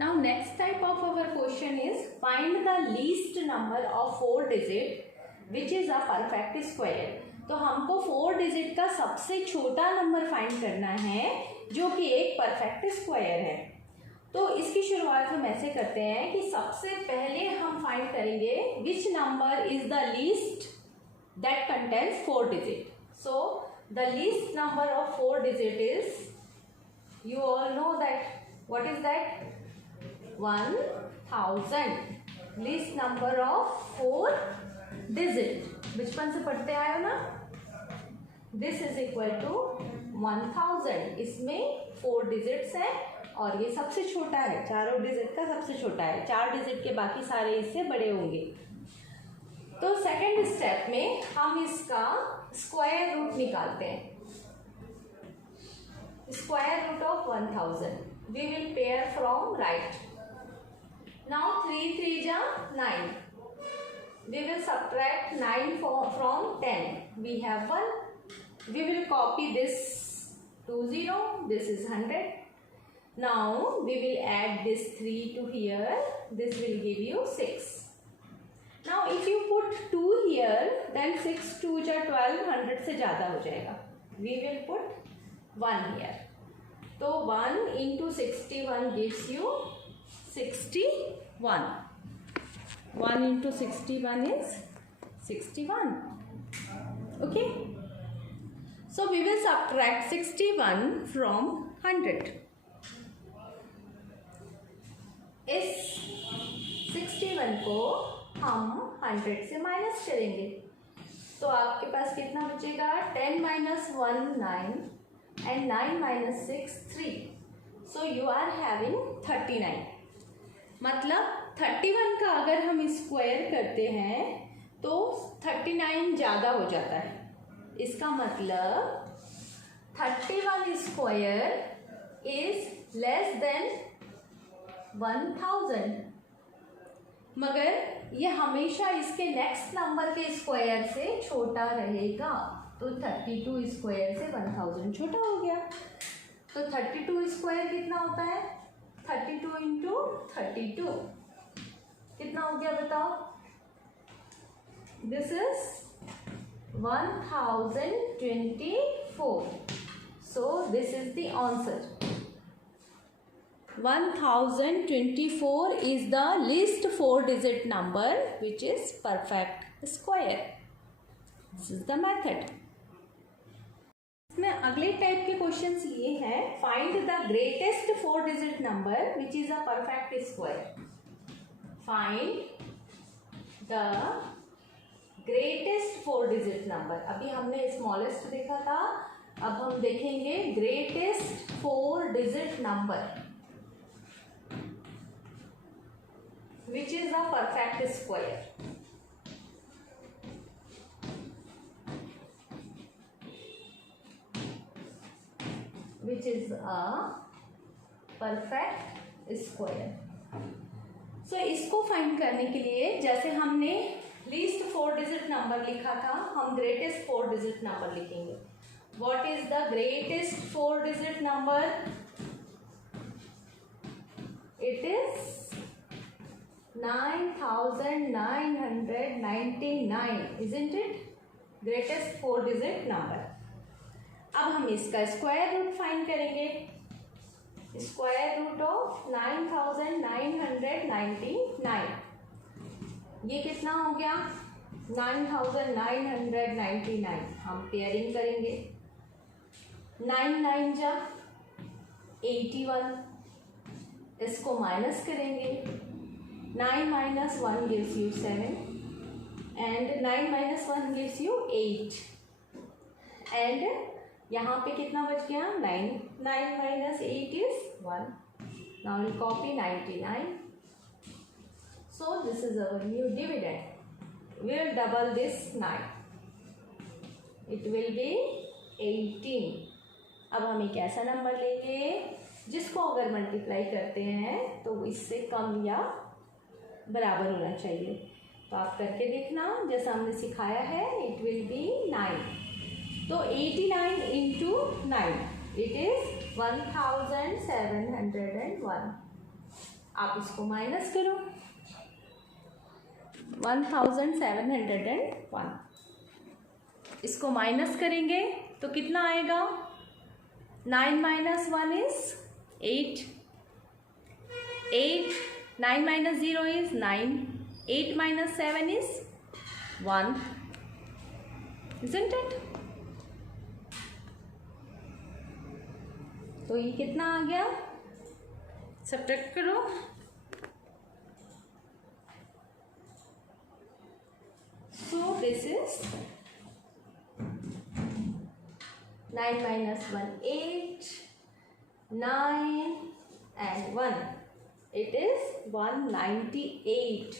Now next type of our question is find the least number of 4 digit which is a perfect square. तो हमको 4 digit का सबसे छोटा number find करना है जो कि एक परफेक्ट स्क्वायर है. तो इसकी शुरुआत हम ऐसे करते हैं कि सबसे पहले हम फाइंड करेंगे which number is the least that contains 4 digit. So the least number of 4 digit is, you all know that, what is that? 1000. least number of 4 digit. बचपन से पढ़ते आए हो ना. this is equal to 1000. इसमें 4 digits हैं और ये सबसे छोटा है, चारों डिजिट का सबसे छोटा है. 4 डिजिट के बाकी सारे इससे बड़े होंगे. तो सेकेंड स्टेप में हम इसका स्क्वायर रूट निकालते हैं. Square root of 1000. We will pair from right. Now 3 3 ja 9. We will subtract 9 from 10. We have 1. We will copy this 20. This is 100. Now we will add this 3 to here. This will give you 6. Now if you put 2 here, then 6 2 ja 12. 100 से ज़्यादा हो जाएगा. We will put 1 here. तो 1 into 61 gives you 61. 1 into 61 is 61. Okay. So we will subtract 61 from 100. इस 61 को हम 100 से minus करेंगे. तो आपके पास कितना बचेगा? 10 minus 1 9 and 9 minus 6 3. So you are having 39. मतलब 31 का अगर हम स्क्वायर करते हैं तो 39 ज़्यादा हो जाता है. इसका मतलब 31 स्क्वायर इज लेस देन 1000. मगर ये हमेशा इसके नेक्स्ट नंबर के स्क्वायर से छोटा रहेगा. तो 32 स्क्वायर से 1000 छोटा हो गया. तो 32 स्क्वायर कितना होता है? 32 इंटू 32 कितना हो गया बताओ? This is 1024. So this is the answer. 1024 is the least 4 digit number which is perfect square. This is the method. इसमें अगले टाइप के क्वेश्चंस लिए हैं. Find the greatest 4 digit number which is a perfect square. Find the greatest 4 digit number. अभी हमने smallest देखा था, अब हम देखेंगे greatest 4 digit number which is a perfect square. which is a perfect square. So इसको फाइंड करने के लिए जैसे हमने लीस्ट 4 डिजिट नंबर लिखा था, हम ग्रेटेस्ट 4 डिजिट नंबर लिखेंगे. What is the greatest 4 digit number? It is 9999, isn't it? Greatest 4 digit number. अब हम इसका स्क्वायर रूट फाइंड करेंगे. Square root of 9999. ये कितना हो गया? 9999. हम पेयरिंग करेंगे. 9 9 जा 81. इसको माइनस करेंगे. 9 minus 1 gives you 7 and 9 minus 1 gives you 8 and यहाँ पे कितना बच गया? 9. 9 minus 8 is 1. Now we'll copy 99. So this is our new dividend. We'll double this 9. It will be 18. अब हम एक ऐसा नंबर लेंगे जिसको अगर मल्टीप्लाई करते हैं तो इससे कम या बराबर होना चाहिए. तो आप करके देखना जैसा हमने सिखाया है. It will be 9. तो 89 इंटू 9 इट इज 1701. आप इसको माइनस करो, 1701। इसको माइनस करेंगे तो कितना आएगा? 9 minus 1 is 8, 9 minus 0 is 9, 8 minus 7 is 1, isn't it? तो ये कितना आ गया? सब्ट्रैक्ट करो, so this is 9 minus 1 8, 9 and 1, it is 198।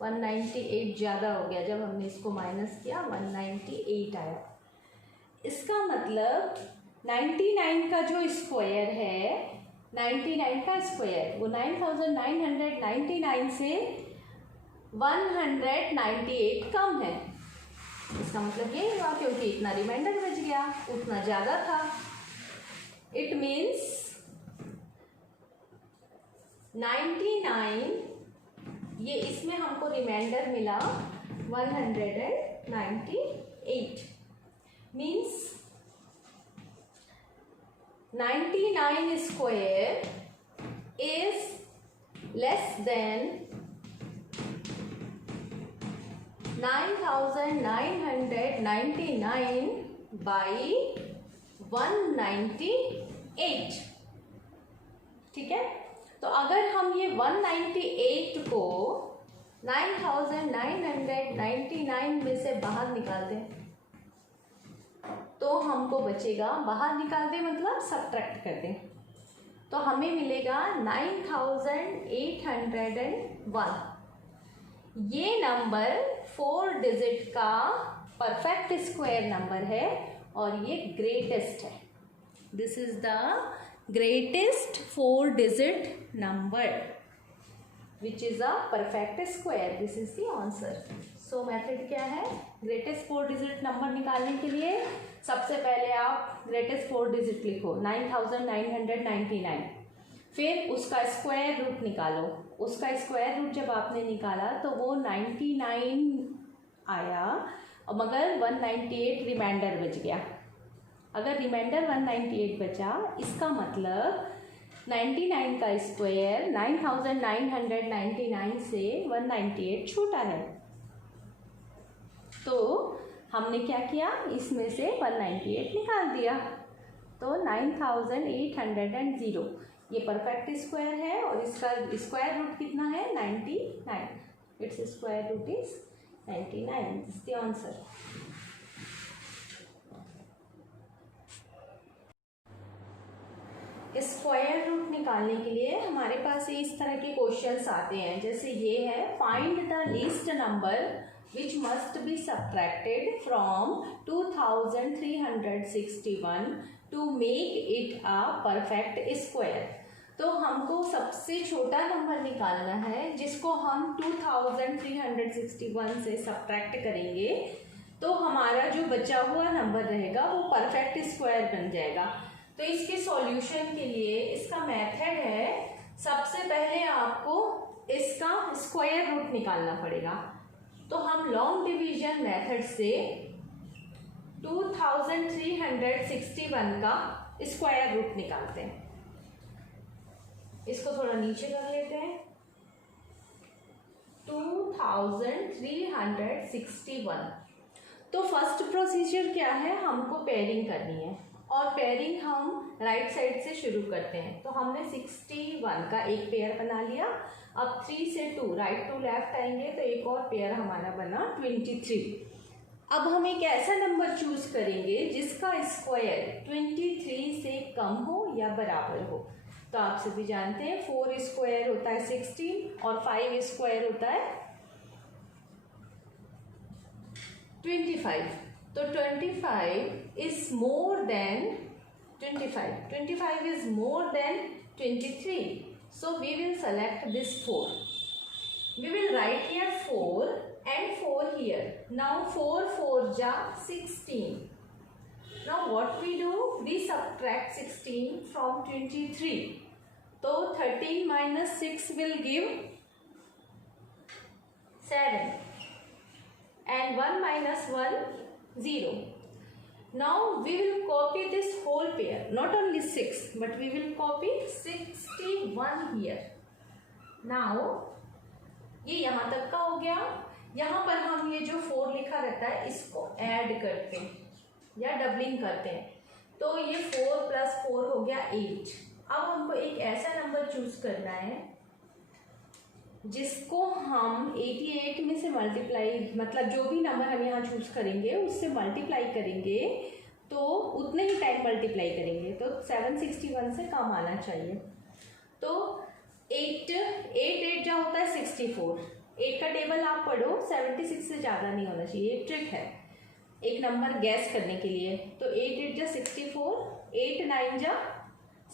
198 ज़्यादा हो गया, जब हमने इसको माइनस किया 198 आया। इसका मतलब 99 का जो स्क्वायर है, 99 का स्क्वायर वो 9999 से 198 कम है। इसका मतलब ये हुआ क्योंकि इतना रिमाइंडर बच गया, उतना ज़्यादा था। इट मीन्स 99, ये इसमें हमको रिमाइंडर मिला 198, means 99 square is less than 9999 by 198। ठीक है, तो अगर हम ये 198 को 9999 में से बाहर निकालते हैं तो हमको बचेगा, बाहर निकाल दे मतलब सब्ट्रैक्ट कर दें, तो हमें मिलेगा 9801। ये नंबर 4 डिजिट का परफेक्ट स्क्वायर नंबर है और ये ग्रेटेस्ट है। This is the greatest 4 digit number which is a perfect square. This is the answer. So method क्या है? ग्रेटेस्ट 4 डिजिट नंबर निकालने के लिए सबसे पहले आप ग्रेटेस्ट 4 डिजिट लिखो 9999, फिर उसका स्क्वायर रूट निकालो। उसका स्क्वायर रूट जब आपने निकाला तो वो 99 आया, मगर 198 रिमाइंडर बच गया। अगर रिमाइंडर 198 बचा, इसका मतलब 99 का स्क्वायर 9999 से 198 छोटा है। तो हमने क्या किया, इसमें से 198 निकाल दिया, तो 9800। ये परफेक्ट स्क्वायर है और इसका स्क्वायर रूट कितना है? 99। Its square root is 99। This is the answer. Square root निकालने के लिए हमारे पास इस तरह के क्वेश्चंस आते हैं, जैसे ये है find the least number which must be subtracted from 2361 to make it a perfect square। तो हमको सबसे छोटा नंबर निकालना है जिसको हम 2361 से सब्ट्रैक्ट करेंगे, तो हमारा जो बचा हुआ नंबर रहेगा वो परफेक्ट स्क्वायर बन जाएगा। तो इसके सॉल्यूशन के लिए इसका मेथड है, सबसे पहले आपको इसका स्क्वायर रूट निकालना पड़ेगा। तो हम लॉन्ग डिवीजन मेथड से 2361 का स्क्वायर रूट निकालते हैं। इसको थोड़ा नीचे कर लेते हैं। 2361। तो फर्स्ट प्रोसीजर क्या है, हमको पेयरिंग करनी है और पेयरिंग हम राइट साइड से शुरू करते हैं। तो हमने 61 का एक पेयर बना लिया। अब 3 से 2 राइट टू लेफ्ट आएंगे तो एक और पेयर हमारा बना 23। अब हम एक ऐसा नंबर चूज करेंगे जिसका स्क्वायर 23 से कम हो या बराबर हो। तो आप सभी जानते हैं 4 स्क्वायर होता है 16 और 5 स्क्वायर होता है 25। तो 25 is more than 25 is more than 23, so we will select this 4. We will write here 4 and 4 here. Now 4 4 ja 16. Now what we do, we subtract 16 from 23. तो 13 minus 6 will give 7 and 1 minus 1 0. Now we will copy this whole pair, not only 6 but we will copy 61 here. Now ये यहाँ तक का हो गया. यहाँ पर हम ये जो 4 लिखा रहता है इसको ऐड करते हैं या डबलिंग करते हैं, तो ये 4 + 4 हो गया 8. अब हमको एक ऐसा नंबर चूज करना है जिसको हम 88 में से मल्टीप्लाई, मतलब जो भी नंबर हम यहाँ चूज करेंगे उससे मल्टीप्लाई करेंगे तो उतने ही टाइम मल्टीप्लाई करेंगे, तो 761 से कम आना चाहिए. तो 8 जो होता है 64. 8 का टेबल आप पढ़ो, 76 से ज़्यादा नहीं होना चाहिए. एक ट्रिक है एक नंबर गैस करने के लिए. तो 8 × 64, 8 9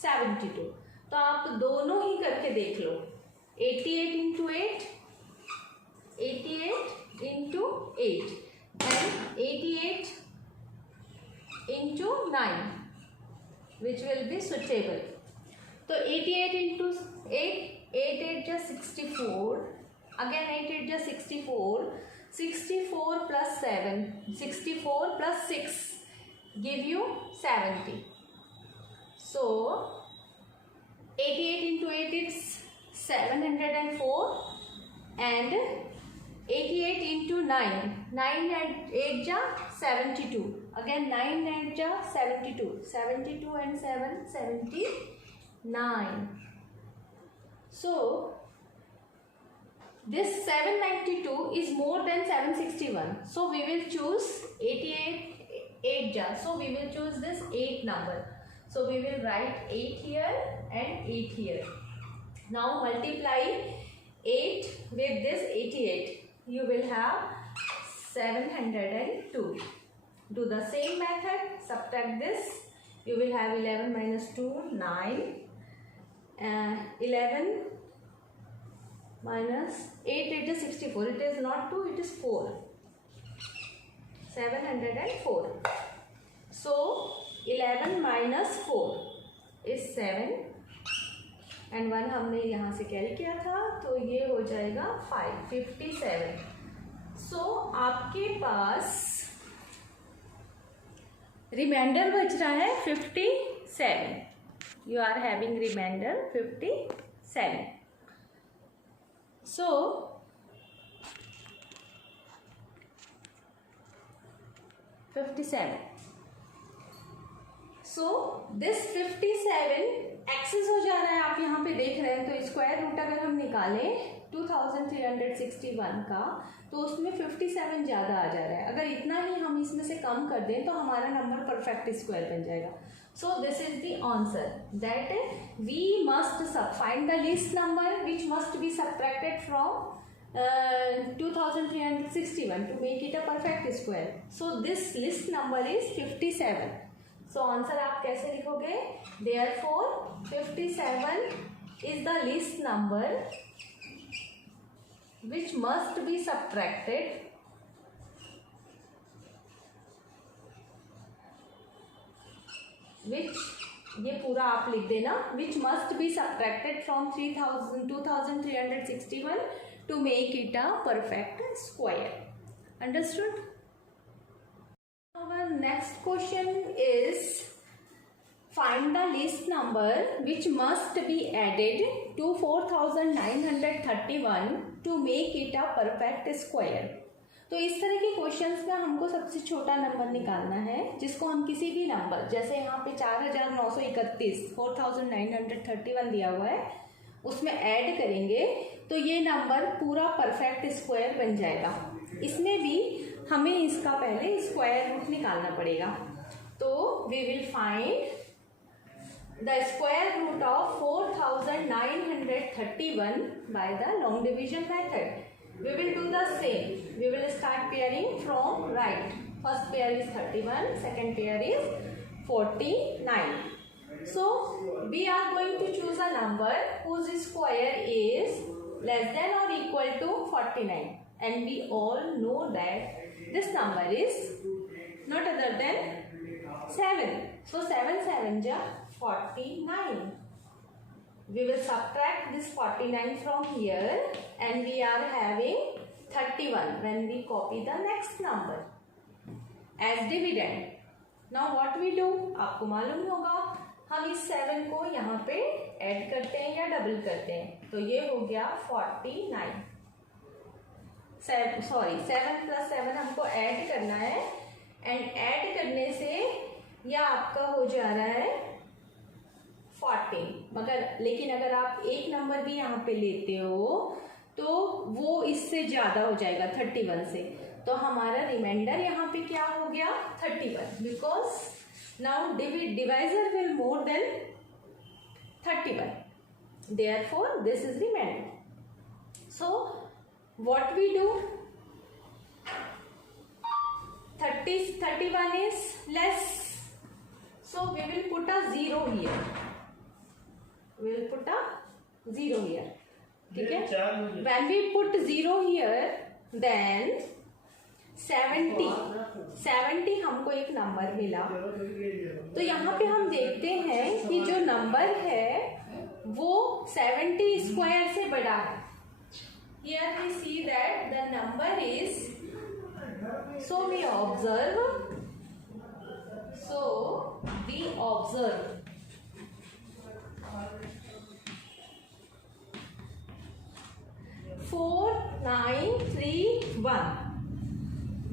72. तो आप दोनों ही करके देख लो. 88 × 8, 88 × 8 and 88 × 9, which will be suitable. तो 88 × 8, 8 8 64, again 8 8 64, 64 plus 7, 64 plus 6 give you 70. So 88 × 8 is 704 and 88 × 9, 9 and 8 ja 72, again 9 and ja 72, 72 and 7 79. So this 792 is more than 761, so we will choose 88 8 ja, so we will choose this 8 number. So we will write 8 here and 8 here. Now multiply 8 with this 88. You will have 702. Do the same method. Subtract this. You will have 11 minus 2, 9. 11 minus 8, it is 64. It is not 2, it is 4. 704. So 11 minus 4 is 7 and 1 हमने यहाँ से carry किया था, तो ये हो जाएगा 57. So आपके पास रिमाइंडर बच रहा है 57. You are having remainder 57. So this 57 access हो जा रहा है. आप यहाँ पे देख रहे हैं, तो स्क्वायर रूट अगर हम निकालें 2361 का, तो उसमें 57 ज़्यादा आ जा रहा है. अगर इतना ही हम इसमें से कम कर दें तो हमारा नंबर परफेक्ट स्क्वायर बन जाएगा. So this is the answer, that we must find the least number which must be subtracted from 2361 to make it a perfect square. So this least number is 57. So answer आप कैसे लिखोगे? Therefore 57 is the least number which must be subtracted which ये पूरा आप लिख देना, which must be subtracted from 2361 to make it a perfect square. Understood? Our next question is find the least number which must be added to 4931 to make it a perfect square. तो इस तरह के questions में हमको सबसे छोटा number निकालना है, जिसको हम किसी भी नंबर, जैसे यहाँ पे 4931 4931 दिया हुआ है, उसमें ऐड करेंगे तो ये नंबर पूरा परफेक्ट स्क्वायर बन जाएगा. इसमें भी हमें इसका पहले स्क्वायर रूट निकालना पड़ेगा. तो we will find the square root of 4931 by the long division method. We will do the same. We will start pairing from right. First pair is 31, second pair is 49. So we are going to choose a number whose square is less than or equal to 49, and we all know that this number is not other than 7. So 7 7 ja 49. we will subtract this 49 from here and we are having 31 when we copy the next number as dividend. Now what we do, आपको मालूम होगा, हम इस 7 को यहाँ पे add करते हैं या डबल करते हैं, तो ये हो गया 49. 7 + 7 हमको ऐड करना है एंड ऐड करने से यह आपका हो जा रहा है 14. लेकिन अगर आप एक नंबर भी यहाँ पे लेते हो तो वो इससे ज़्यादा हो जाएगा 31 से, तो हमारा रिमाइंडर यहाँ पे क्या हो गया 31, because now divisor will more than 31, therefore this is remainder. So what we do, 31 is less, so we will put a 0 here. We will put a 0 here. ठीक है? When we put 0 here, then 70 हमको एक number मिला. तो यहाँ पे हम देखते हैं कि जो नंबर है वो 70 स्क्वायर से बड़ा है. Here we see that the number is, so we observe 4931.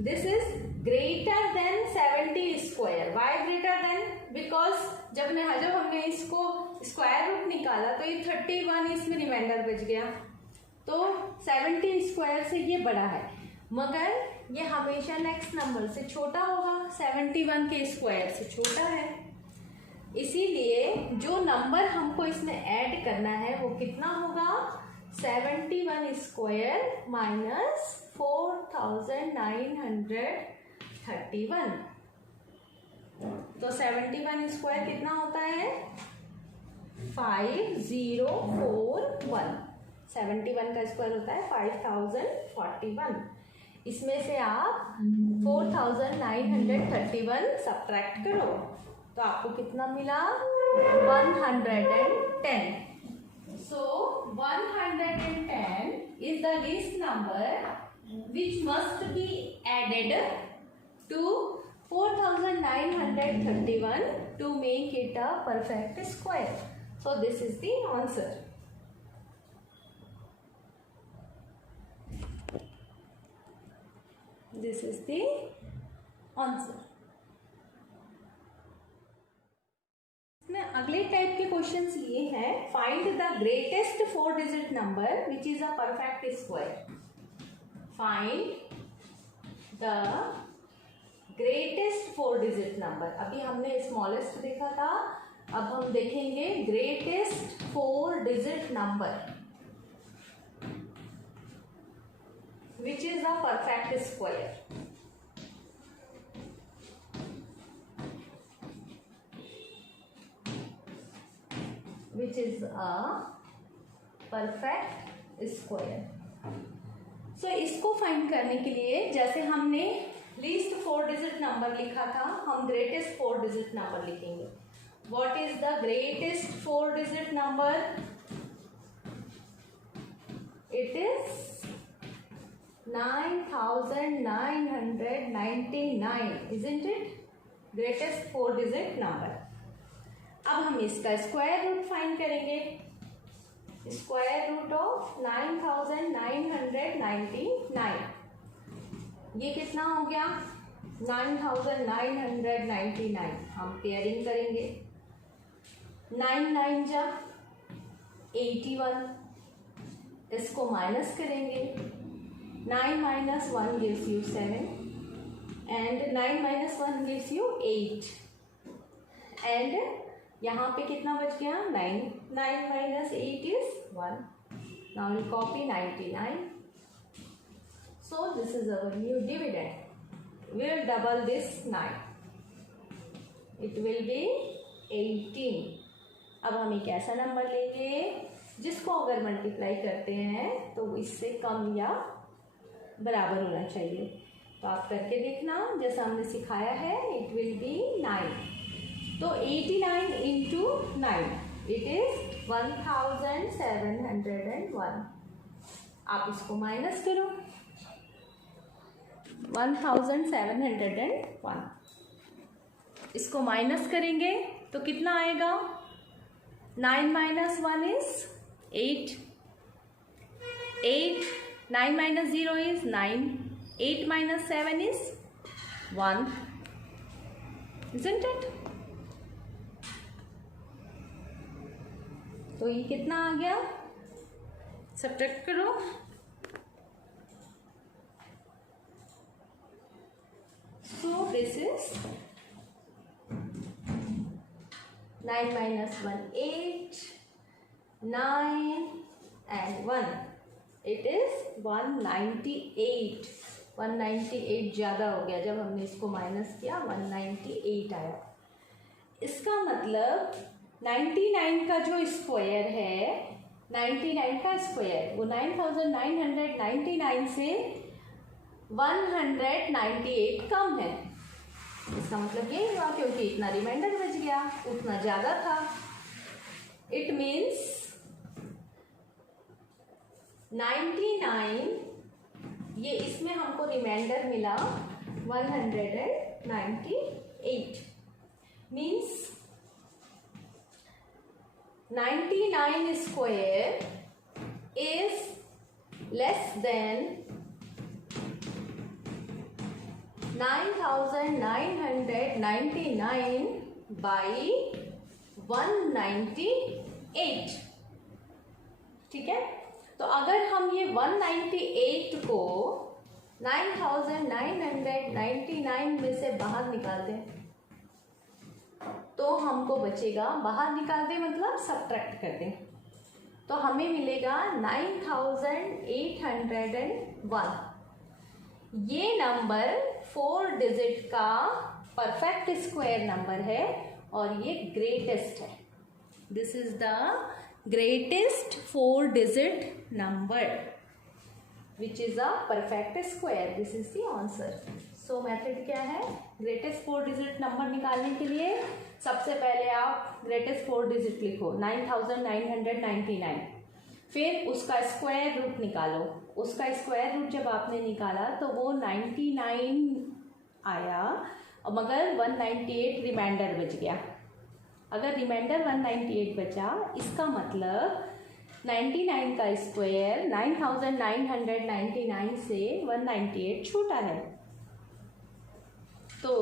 This is greater than 70 square. Why greater than? Because जब हमने इसको स्क्वायर रूट निकाला तो ये 31 इसमें रिमाइंडर बच गया, तो 70 स्क्वायर से ये बड़ा है, मगर ये हमेशा नेक्स्ट नंबर से छोटा होगा, 71 के स्क्वायर से छोटा है. इसीलिए जो नंबर हमको इसमें ऐड करना है वो कितना होगा, 71 स्क्वायर माइनस 4931. तो 71 स्क्वायर कितना होता है, 5041. 71 का स्क्वायर होता है 5041. इसमें से आप 4931 सब्ट्रैक्ट करो तो आपको कितना मिला, 110. So 110 is the least number which must be added to 4931 to make it a perfect square. So this is the answer. This is the answer. इसमें अगले टाइप के क्वेश्चंस ये हैं, find the greatest 4 digit number which is a perfect square. Find the greatest 4 digit number. अभी हमने smallest देखा था, अब हम देखेंगे greatest 4 digit number which is a perfect square. Which is a perfect square. So इसको फाइंड करने के लिए जैसे हमने लीस्ट 4 डिजिट नंबर लिखा था, हम ग्रेटेस्ट 4 डिजिट नंबर लिखेंगे. What is the greatest 4 digit number? It is 9999, isn't it? Greatest 4 digit number. अब हम इसका स्क्वायर रूट फाइंड करेंगे. स्क्वायर रूट ऑफ 9999, ये कितना हो गया, 9999. हम पेयरिंग करेंगे. 9 9 जा 81, इसको माइनस करेंगे. 9 minus 1 gives you 7 and 9 minus 1 gives you 8 and यहाँ पे कितना बच गया, 9. 9 minus 8 is 1. Now we'll copy 99. So this is our new dividend. We'll double this 9. It will be 18. अब हम एक ऐसा नंबर लेंगे जिसको अगर मल्टीप्लाई करते हैं तो इससे कम या बराबर होना चाहिए. तो आप करके देखना जैसा हमने सिखाया है. It will be 9. तो 89 इंटू 9 इट इज 1701। आप इसको माइनस करो, 1701 इसको माइनस करेंगे तो कितना आएगा? 9 minus 1 is 8, 9 minus 0 is 9, 8 minus 7 is 1, isn't it? तो ये कितना आ गया? सब्ट्रैक्ट करो, so this is 9 minus 1 8, 9 and 1, it is 198। 198 ज़्यादा हो गया, जब हमने इसको माइनस किया 198 आया। इसका मतलब 99 का जो स्क्वायर है, 99 का स्क्वायर वो 9999 से 198 कम है। इसका मतलब ये हुआ क्योंकि इतना रिमाइंडर बच गया, उतना ज़्यादा था। इट मीन्स 99, ये इसमें हमको रिमाइंडर मिला 198, means 99 square is less than 9999 by 198। ठीक है, तो अगर हम ये 198 को 9999 में से बाहर निकाल दें तो हमको बचेगा, बाहर निकाल दें मतलब सब्ट्रैक्ट कर दें, तो हमें मिलेगा 9801। ये नंबर 4 डिजिट का परफेक्ट स्क्वायर नंबर है और ये ग्रेटेस्ट है। This is the greatest 4 digit number which is a perfect square. This is the answer. So method क्या है? ग्रेटेस्ट 4 डिजिट नंबर निकालने के लिए सबसे पहले आप ग्रेटेस्ट 4 डिजिट लिखो 9999, फिर उसका स्क्वायर रूट निकालो। उसका स्क्वायर रूट जब आपने निकाला तो वो 99 आया, मगर 198 रिमाइंडर बच गया। अगर रिमाइंडर 198 बचा, इसका मतलब 99 का स्क्वायर 9999 से 198 छोटा है। तो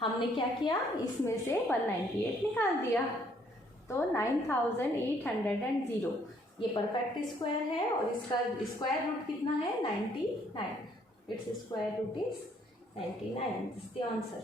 हमने क्या किया, इसमें से 198 निकाल दिया, तो 9800 ये परफेक्ट स्क्वायर है और इसका स्क्वायर रूट कितना है? 99। Its square root is 99। This is the answer.